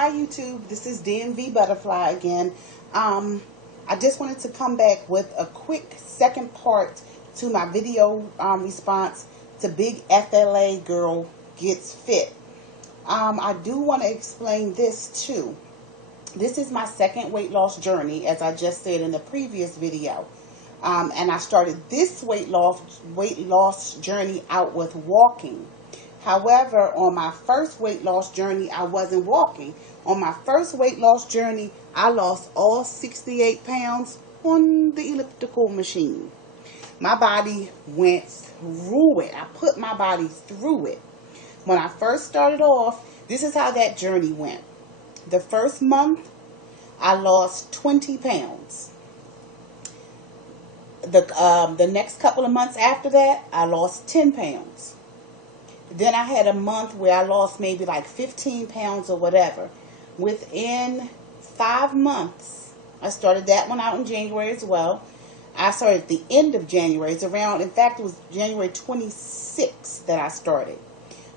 Hi YouTube, this is DMV Butterfly again. I just wanted to come back with a quick second part to my video response to Big FLA Girl Gets Fit. I do want to explain this too. This is my second weight loss journey, as I just said in the previous video. And I started this weight loss journey out with walking. However, on my first weight loss journey, I wasn't walking. On my first weight loss journey, I lost all 68 pounds on the elliptical machine. My body went through it. I put my body through it. When I first started off, this is how that journey went. The first month, I lost 20 pounds. The next couple of months after that, I lost 10 pounds. Then I had a month where I lost maybe like 15 pounds or whatever. Within 5 months, I started that one out in January as well. I started at the end of January. It's around, in fact, it was January 26th that I started.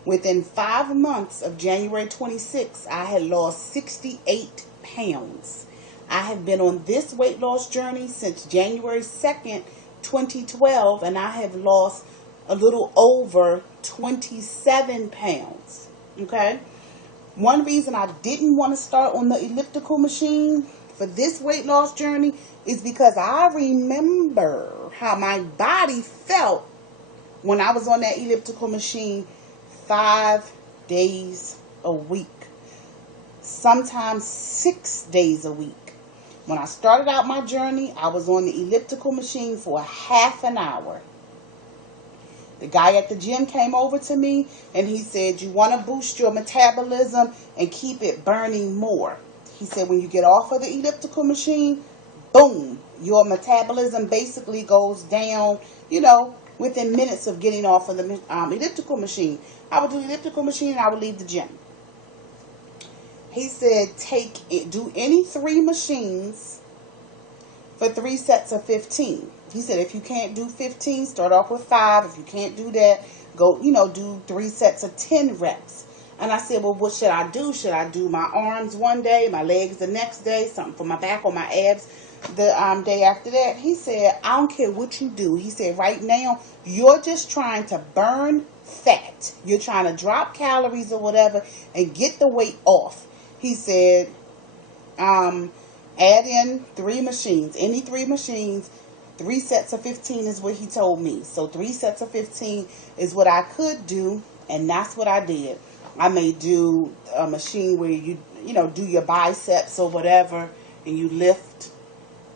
Within 5 months of January 26th, I had lost 68 pounds. I have been on this weight loss journey since January 2nd, 2012, and I have lost a little over 27 pounds. Okay? One reason I didn't want to start on the elliptical machine for this weight loss journey is because I remember how my body felt when I was on that elliptical machine 5 days a week. Sometimes 6 days a week. When I started out my journey, I was on the elliptical machine for a half an hour. The guy at the gym came over to me and he said, you want to boost your metabolism and keep it burning more. He said, when you get off of the elliptical machine, boom, your metabolism basically goes down, within minutes of getting off of the elliptical machine. I would do the elliptical machine and I would leave the gym. He said, do any 3 machines for 3 sets of 15. He said, if you can't do 15, start off with 5. If you can't do that, go, do 3 sets of 10 reps. And I said, well, what should I do? Should I do my arms one day, my legs the next day, something for my back or my abs the day after that? He said, I don't care what you do. He said, right now, you're just trying to burn fat. You're trying to drop calories or whatever and get the weight off. He said, add in 3 machines, any 3 machines. 3 sets of 15 is what he told me. So 3 sets of 15 is what I could do, and that's what I did. I may do a machine where you do your biceps or whatever, and you lift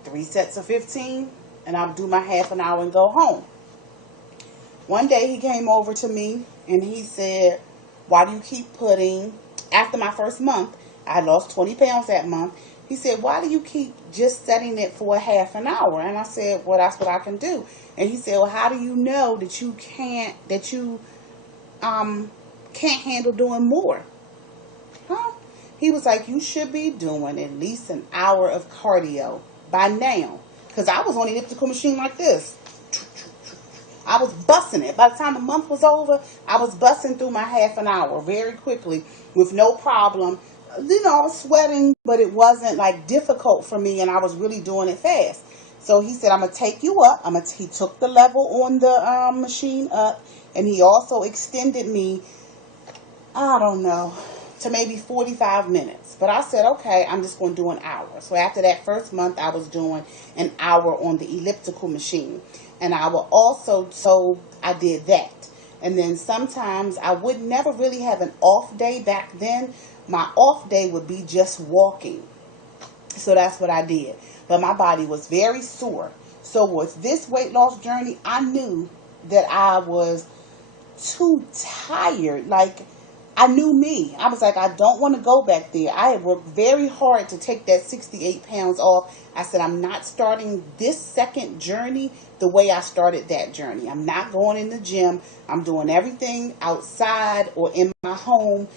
3 sets of 15, and I'll do my half an hour and go home. One day he came over to me, and he said, why do you keep putting, after my first month, I lost 20 pounds that month. He said, why do you keep just setting it for a half an hour? And I said, well, that's what I can do. And he said, well, how do you know that you can't handle doing more? Huh? He was like, you should be doing at least an hour of cardio by now. Because I was on the elliptical machine like this. I was busting it. By the time the month was over, I was busting through my half an hour very quickly with no problem. I was sweating, but it wasn't like difficult for me, and I was really doing it fast. So he said, I'm going to take you up. He took the level on the machine up, and he also extended me, I don't know, to maybe 45 minutes. But I said, okay, I'm just going to do an hour. So after that first month, I was doing an hour on the elliptical machine. And so I did that. And then sometimes I would never really have an off day back then. My off day would be just walking. So that's what I did. But my body was very sore. So with this weight loss journey, I knew that I was too tired. Like, I knew me. I was like, I don't want to go back there. I had worked very hard to take that 68 pounds off. I said, I'm not starting this second journey the way I started that journey. I'm not going in the gym. I'm doing everything outside or in my home.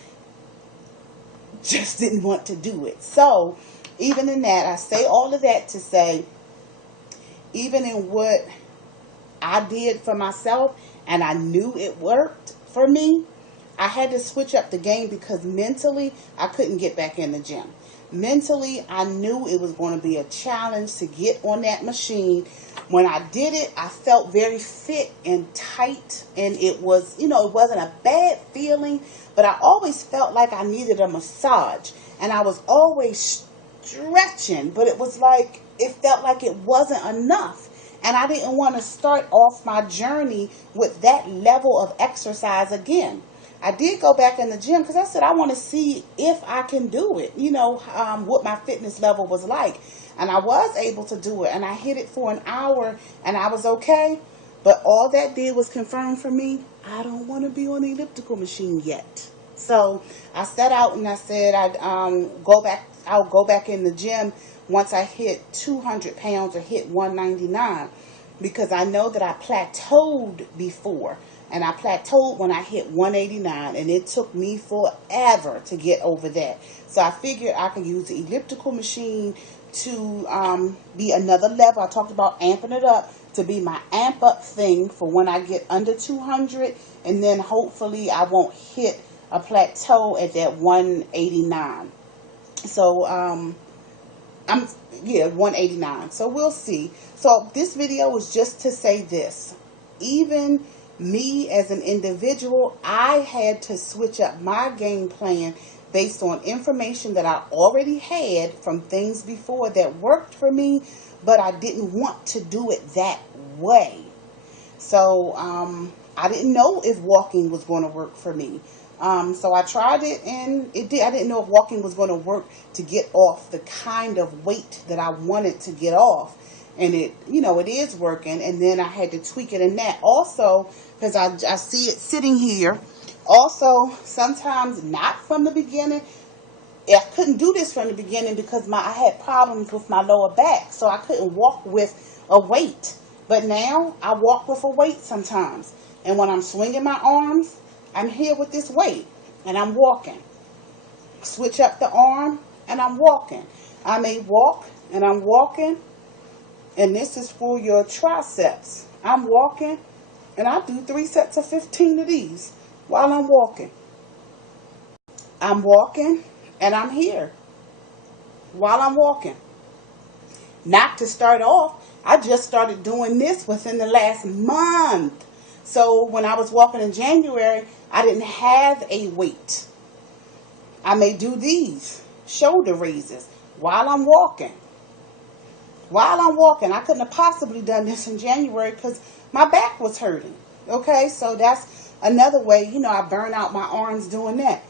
Just didn't want to do it. So even in that, I say all of that to say, even in what I did for myself and I knew it worked for me, I had to switch up the game because mentally I couldn't get back in the gym. Mentally, I knew it was going to be a challenge to get on that machine. When I did it, I felt very fit and tight, and it was, it wasn't a bad feeling, but I always felt like I needed a massage, and I was always stretching, but it was like, it felt like it wasn't enough, and I didn't want to start off my journey with that level of exercise again. I did go back in the gym because I said I want to see if I can do it, what my fitness level was like. And I was able to do it, and I hit it for an hour, and I was okay. But all that did was confirm for me, I don't want to be on the elliptical machine yet. So I set out and I said I'll go back in the gym once I hit 200 pounds or hit 199, because I know that I plateaued before. And I plateaued when I hit 189, and it took me forever to get over that. So I figured I could use the elliptical machine to be another level. I talked about amping it up to be my amp up thing for when I get under 200, and then hopefully I won't hit a plateau at that 189. So 189. So we'll see. So this video was just to say this. Even me as an individual, I had to switch up my game plan based on information that I already had from things before that worked for me, but I didn't want to do it that way. So I didn't know if walking was going to work for me. So I tried it, and it did. I didn't know if walking was going to work to get off the kind of weight that I wanted to get off. And it is working. And then I had to tweak it in that also, because I see it sitting here. Also, sometimes not from the beginning. I couldn't do this from the beginning because I had problems with my lower back. So I couldn't walk with a weight. But now I walk with a weight sometimes. And when I'm swinging my arms, I'm here with this weight and I'm walking. Switch up the arm and I'm walking. I may walk and I'm walking. And this is for your triceps. I'm walking, and I do 3 sets of 15 of these while I'm walking. I'm walking, and I'm here while I'm walking. Not to start off, I just started doing this within the last month. So when I was walking in January, I didn't have a weight. I may do these shoulder raises while I'm walking. While I'm walking, I couldn't have possibly done this in January because my back was hurting. Okay, so that's another way, I burn out my arms doing that.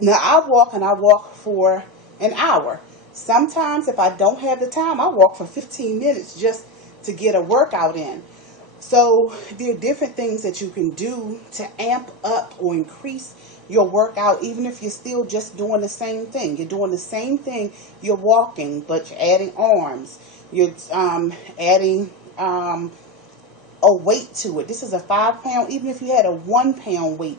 Now, I walk for an hour. Sometimes if I don't have the time, I walk for 15 minutes just to get a workout in. So there are different things that you can do to amp up or increase your workout, even if you're still just doing the same thing. You're doing the same thing. You're walking, but you're adding arms. You're adding a weight to it. This is a 5 pound, even if you had a 1 pound weight,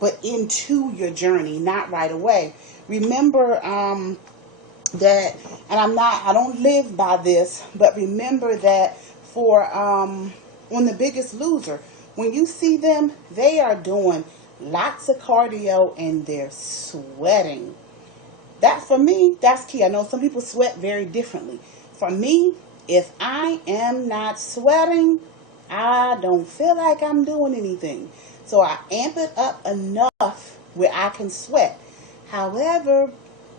but into your journey, not right away. Remember that, and I don't live by this, but remember that for on The Biggest Loser, when you see them, they are doing lots of cardio and they're sweating. That, for me, that's key. I know some people sweat very differently. For me, if I am not sweating, I don't feel like I'm doing anything. So I amp it up enough where I can sweat. However,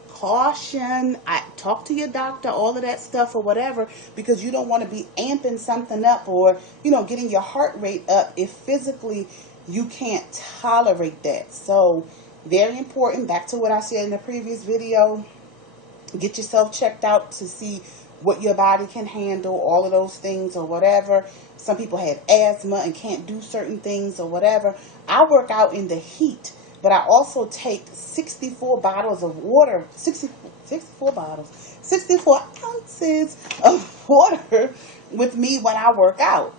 caution, I talk to your doctor, all of that stuff or whatever, because you don't want to be amping something up or, getting your heart rate up if physically you can't tolerate that. So very important. Back to what I said in the previous video. Get yourself checked out to see what your body can handle, all of those things or whatever. Some people have asthma and can't do certain things or whatever. I work out in the heat, but I also take 64 bottles of water, 64 ounces of water with me when I work out.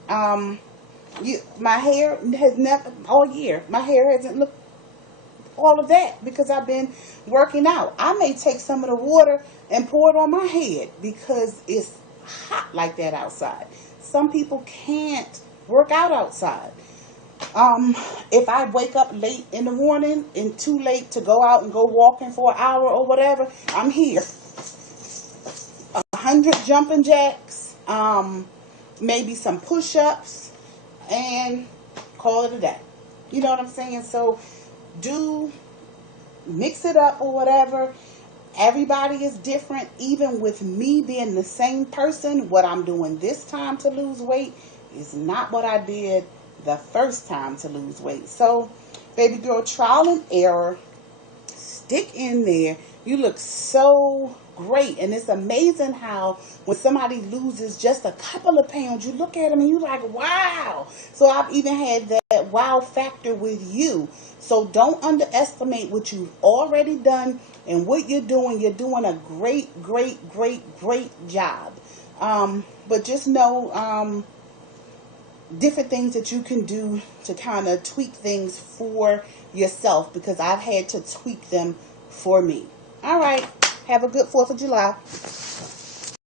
My hair has never, all year, my hair hasn't looked all of that because I've been working out. I may take some of the water and pour it on my head because it's hot like that outside. Some people can't work out outside. If I wake up late in the morning and too late to go out and go walking for an hour or whatever, I'm here. 100 jumping jacks, maybe some push-ups, and call it a day. You know what I'm saying? So do mix it up or whatever. Everybody is different. Even with me being the same person, what I'm doing this time to lose weight is not what I did the first time to lose weight. So, baby girl, trial and error. Stick in there. You look so great. And it's amazing how when somebody loses just a couple of pounds, you look at them and you're like, wow. So I've even had that wow factor with you. So don't underestimate what you've already done and what you're doing. You're doing a great, great, great, great job. But just know different things that you can do to kind of tweak things for yourself, because I've had to tweak them for me. All right. Have a good 4th of July.